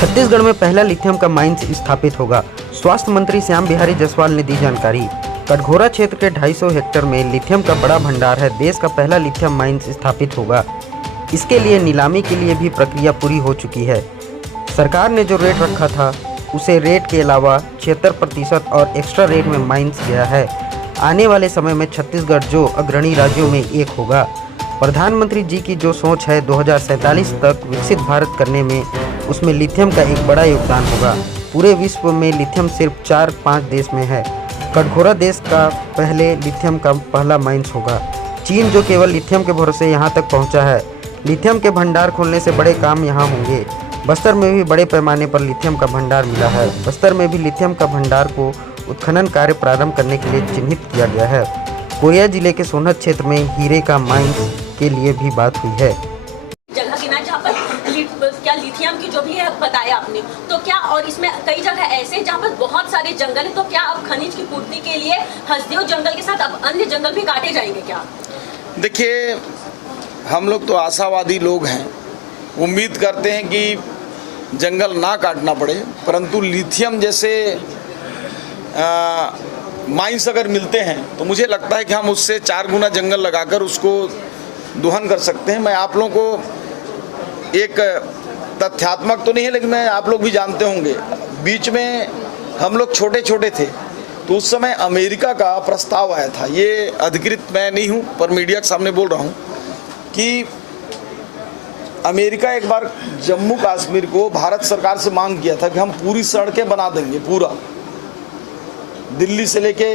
छत्तीसगढ़ में पहला लिथियम का माइंस स्थापित होगा। स्वास्थ्य मंत्री श्याम बिहारी जायसवाल ने दी जानकारी। कटघोरा क्षेत्र के 250 हेक्टेयर में लिथियम का बड़ा भंडार है। देश का पहला लिथियम माइंस स्थापित होगा। इसके लिए नीलामी के लिए भी प्रक्रिया पूरी हो चुकी है। सरकार ने जो रेट रखा था उसे रेट के अलावा 76% और एक्स्ट्रा रेट में माइंस गया है। आने वाले समय में छत्तीसगढ़ जो अग्रणी राज्यों में एक होगा। प्रधानमंत्री जी की जो सोच है 2047 तक विकसित भारत करने में, उसमें लिथियम का एक बड़ा योगदान होगा। पूरे विश्व में लिथियम सिर्फ 4-5 देश में है। कटघोरा देश का पहले लिथियम का पहला माइंस होगा। चीन जो केवल लिथियम के भरोसे यहाँ तक पहुँचा है। लिथियम के भंडार खोलने से बड़े काम यहाँ होंगे। बस्तर में भी बड़े पैमाने पर लिथियम का भंडार मिला है। बस्तर में भी लिथियम का भंडार को उत्खनन कार्य प्रारंभ करने के लिए चिन्हित किया गया है। कोरिया जिले के सोनहत क्षेत्र में हीरे का माइंस के लिए भी बात हुई है। जगह की ना जहाँ पर क्या लिथियम की जो भी है बताया आपने, तो क्या और इसमें कई जगह ऐसे जहाँ पर बहुत सारे जंगल है, तो क्या अब खनिज की पूर्ति के लिए हसदेव जंगल के साथ अब अन्य जंगल भी काटे जाएंगे क्या? देखिए, हम लोग तो आशावादी लोग हैं, उम्मीद करते हैं कि जंगल ना काटना पड़े, परंतु लिथियम जैसे माइंस अगर मिलते हैं तो मुझे लगता है कि हम उससे 4 गुना जंगल लगाकर उसको दोहन कर सकते हैं। मैं आप लोगों को एक तथ्यात्मक तो नहीं है, लेकिन मैं आप लोग भी जानते होंगे, बीच में हम लोग छोटे छोटे थे तो उस समय अमेरिका का प्रस्ताव आया था। ये अधिकृत मैं नहीं हूँ, पर मीडिया के सामने बोल रहा हूँ कि अमेरिका एक बार जम्मू कश्मीर को भारत सरकार से मांग किया था कि हम पूरी सड़कें बना देंगे, पूरा दिल्ली से लेके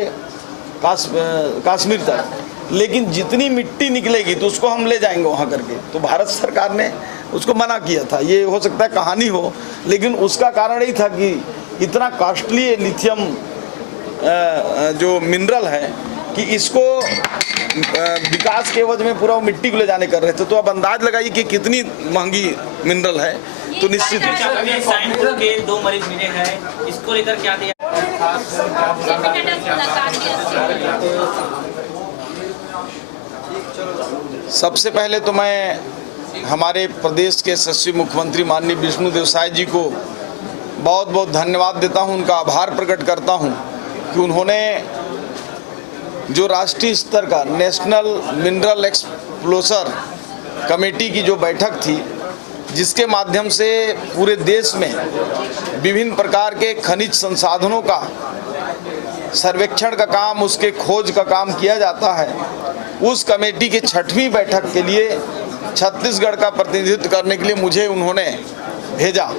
कश्मीर तक, लेकिन जितनी मिट्टी निकलेगी तो उसको हम ले जाएंगे वहाँ करके। तो भारत सरकार ने उसको मना किया था। ये हो सकता है कहानी हो, लेकिन उसका कारण यही था कि इतना कॉस्टली लिथियम जो मिनरल है कि इसको विकास के एवज में पूरा मिट्टी को ले जाने कर रहे थे। तो अब अंदाज लगाइए कि कितनी महंगी मिनरल है। तो निश्चित के 2 मरीज मिले हैं, इसको लेकर क्या दिया? सबसे पहले तो मैं हमारे प्रदेश के यशस्वी मुख्यमंत्री माननीय विष्णुदेव साय जी को बहुत बहुत धन्यवाद देता हूं, उनका आभार प्रकट करता हूं कि उन्होंने जो राष्ट्रीय स्तर का नेशनल मिनरल एक्सप्लोरर कमेटी की जो बैठक थी, जिसके माध्यम से पूरे देश में विभिन्न प्रकार के खनिज संसाधनों का सर्वेक्षण का काम, उसके खोज का काम किया जाता है, उस कमेटी के 6वीं बैठक के लिए छत्तीसगढ़ का प्रतिनिधित्व करने के लिए मुझे उन्होंने भेजा।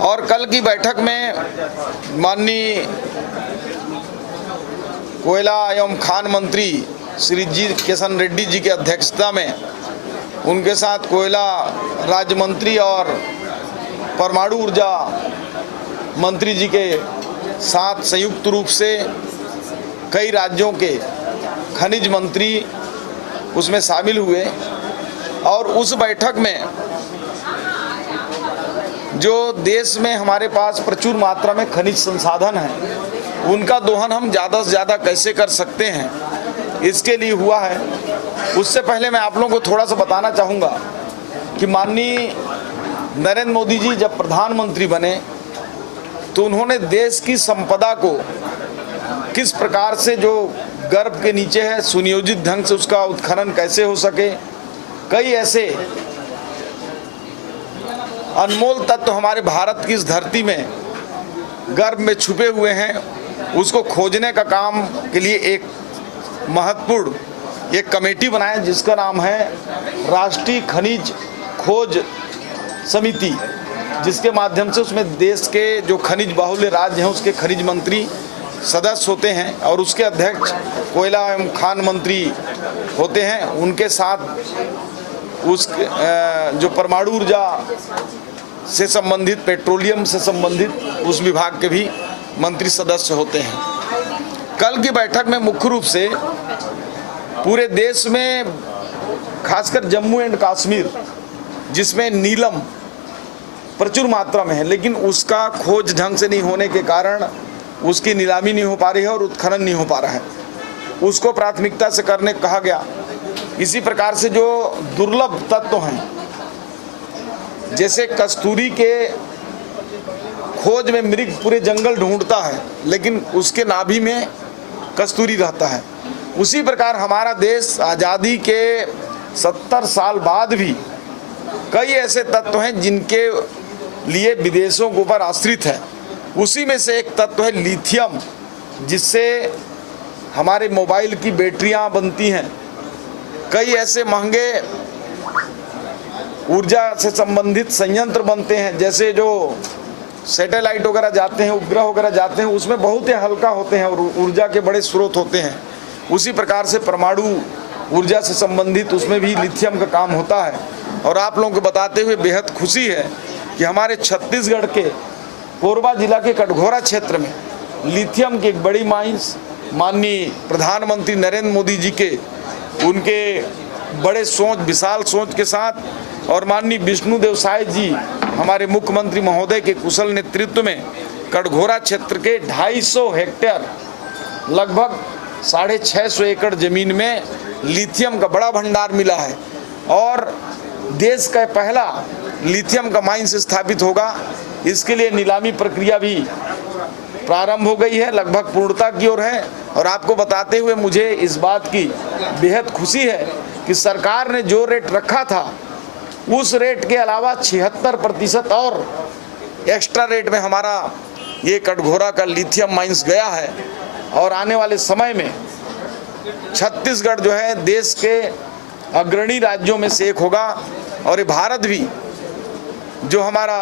और कल की बैठक में माननीय कोयला एवं खान मंत्री श्री जी किशन रेड्डी जी की अध्यक्षता में उनके साथ कोयला राज्य मंत्री और परमाणु ऊर्जा मंत्री जी के साथ संयुक्त रूप से कई राज्यों के खनिज मंत्री उसमें शामिल हुए। और उस बैठक में जो देश में हमारे पास प्रचुर मात्रा में खनिज संसाधन है, उनका दोहन हम ज़्यादा से ज़्यादा कैसे कर सकते हैं, इसके लिए हुआ है। उससे पहले मैं आप लोगों को थोड़ा सा बताना चाहूँगा कि माननीय नरेंद्र मोदी जी जब प्रधानमंत्री बने तो उन्होंने देश की संपदा को किस प्रकार से जो गर्भ के नीचे है सुनियोजित ढंग से उसका उत्खनन कैसे हो सके, कई ऐसे अनमोल तत्व हमारे भारत की इस धरती में गर्भ में छुपे हुए हैं, उसको खोजने का काम के लिए एक महत्वपूर्ण एक कमेटी बनाए जिसका नाम है राष्ट्रीय खनिज खोज समिति, जिसके माध्यम से उसमें देश के जो खनिज बाहुल्य राज्य हैं उसके खनिज मंत्री सदस्य होते हैं और उसके अध्यक्ष कोयला एवं खान मंत्री होते हैं। उनके साथ उस जो परमाणु ऊर्जा से संबंधित, पेट्रोलियम से संबंधित उस विभाग के भी मंत्री सदस्य होते हैं। कल की बैठक में मुख्य रूप से पूरे देश में खासकर जम्मू एंड कश्मीर, जिसमें नीलम प्रचुर मात्रा में है, लेकिन उसका खोज ढंग से नहीं होने के कारण उसकी नीलामी नहीं हो पा रही है और उत्खनन नहीं हो पा रहा है, उसको प्राथमिकता से करने कहा गया। इसी प्रकार से जो दुर्लभ तत्व हैं, जैसे कस्तूरी के खोज में मृग पूरे जंगल ढूंढता है, लेकिन उसके नाभि में कस्तूरी रहता है। उसी प्रकार हमारा देश आज़ादी के 70 साल बाद भी कई ऐसे तत्व हैं जिनके लिए विदेशों के ऊपर आश्रित है। उसी में से एक तत्व है लिथियम, जिससे हमारे मोबाइल की बैटरियां बनती हैं। कई ऐसे महंगे ऊर्जा से संबंधित संयंत्र बनते हैं, जैसे जो सैटेलाइट वगैरह जाते हैं, उपग्रह वगैरह जाते हैं, उसमें बहुत ही हल्का होते हैं और ऊर्जा के बड़े स्रोत होते हैं। उसी प्रकार से परमाणु ऊर्जा से संबंधित उसमें भी लिथियम का काम होता है। और आप लोगों को बताते हुए बेहद खुशी है कि हमारे छत्तीसगढ़ के कोरबा जिला के कटघोरा क्षेत्र में लिथियम की एक बड़ी माइंस माननीय प्रधानमंत्री नरेंद्र मोदी जी के उनके बड़े सोच, विशाल सोच के साथ और माननीय विष्णुदेव साय जी हमारे मुख्यमंत्री महोदय के कुशल नेतृत्व में कटघोरा क्षेत्र के 250 हेक्टेयर लगभग 650 एकड़ जमीन में लिथियम का बड़ा भंडार मिला है और देश का पहला लिथियम का माइंस स्थापित होगा। इसके लिए नीलामी प्रक्रिया भी प्रारंभ हो गई है, लगभग पूर्णता की ओर है। और आपको बताते हुए मुझे इस बात की बेहद खुशी है कि सरकार ने जो रेट रखा था उस रेट के अलावा 76% और एक्स्ट्रा रेट में हमारा ये कटघोरा का लिथियम माइंस गया है। और आने वाले समय में छत्तीसगढ़ जो है देश के अग्रणी राज्यों में से एक होगा। और ये भारत भी जो हमारा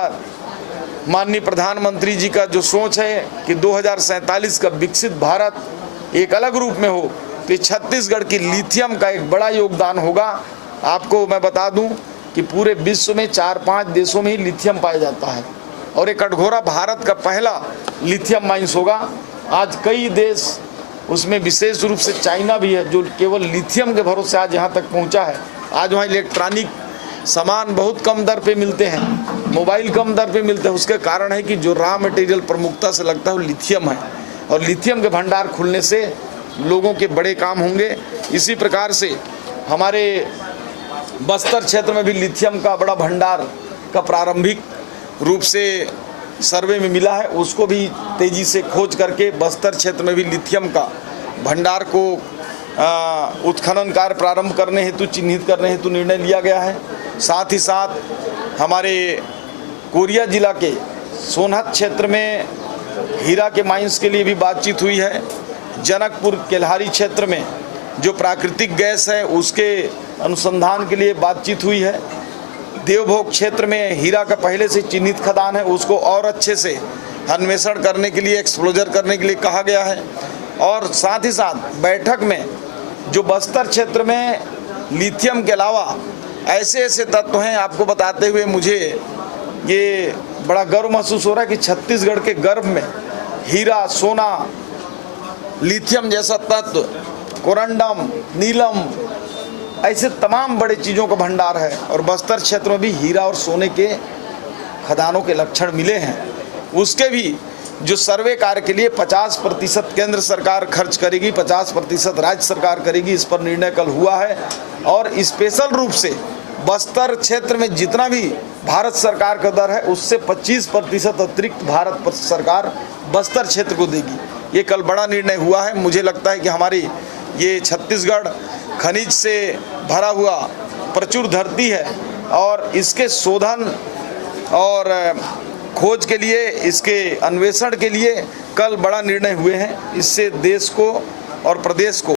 माननीय प्रधानमंत्री जी का जो सोच है कि 2047 का विकसित भारत एक अलग रूप में हो, तो छत्तीसगढ़ की लिथियम का एक बड़ा योगदान होगा। आपको मैं बता दूं कि पूरे विश्व में 4-5 देशों में ही लिथियम पाया जाता है और ये कटघोरा भारत का पहला लिथियम माइंस होगा। आज कई देश, उसमें विशेष रूप से चाइना भी है, जो केवल लिथियम के भरोसे आज यहाँ तक पहुँचा है। आज वहाँ इलेक्ट्रॉनिक सामान बहुत कम दर पे मिलते हैं, मोबाइल कम दर पे मिलते हैं। उसके कारण है कि जो रॉ मटेरियल प्रमुखता से लगता है वो लिथियम है और लिथियम के भंडार खुलने से लोगों के बड़े काम होंगे। इसी प्रकार से हमारे बस्तर क्षेत्र में भी लिथियम का बड़ा भंडार का प्रारंभिक रूप से सर्वे में मिला है, उसको भी तेज़ी से खोज करके बस्तर क्षेत्र में भी लिथियम का भंडार को उत्खनन कार्य प्रारंभ करने हेतु, चिन्हित करने हेतु निर्णय लिया गया है। साथ ही साथ हमारे कोरिया जिला के सोनहत क्षेत्र में हीरा के माइंस के लिए भी बातचीत हुई है। जनकपुर केल्हारी क्षेत्र में जो प्राकृतिक गैस है उसके अनुसंधान के लिए बातचीत हुई है। देवभोग क्षेत्र में हीरा का पहले से चिन्हित खदान है, उसको और अच्छे से अन्वेषण करने के लिए, एक्सप्लोजर करने के लिए कहा गया है। और साथ ही साथ बैठक में जो बस्तर क्षेत्र में लिथियम के अलावा ऐसे ऐसे तत्व हैं, आपको बताते हुए मुझे ये बड़ा गर्व महसूस हो रहा है कि छत्तीसगढ़ के गर्भ में हीरा, सोना, लिथियम जैसा तत्व, कोरंडम, नीलम, ऐसे तमाम बड़े चीज़ों का भंडार है। और बस्तर क्षेत्र में भी हीरा और सोने के खदानों के लक्षण मिले हैं। उसके भी जो सर्वे कार्य के लिए 50% केंद्र सरकार खर्च करेगी, 50% राज्य सरकार करेगी, इस पर निर्णय कल हुआ है। और स्पेशल रूप से बस्तर क्षेत्र में जितना भी भारत सरकार का दर है उससे 25% अतिरिक्त भारत सरकार बस्तर क्षेत्र को देगी। ये कल बड़ा निर्णय हुआ है। मुझे लगता है कि हमारी ये छत्तीसगढ़ खनिज से भरा हुआ प्रचुर धरती है और इसके शोधन और खोज के लिए, इसके अन्वेषण के लिए कल बड़ा निर्णय हुए हैं। इससे देश को और प्रदेश को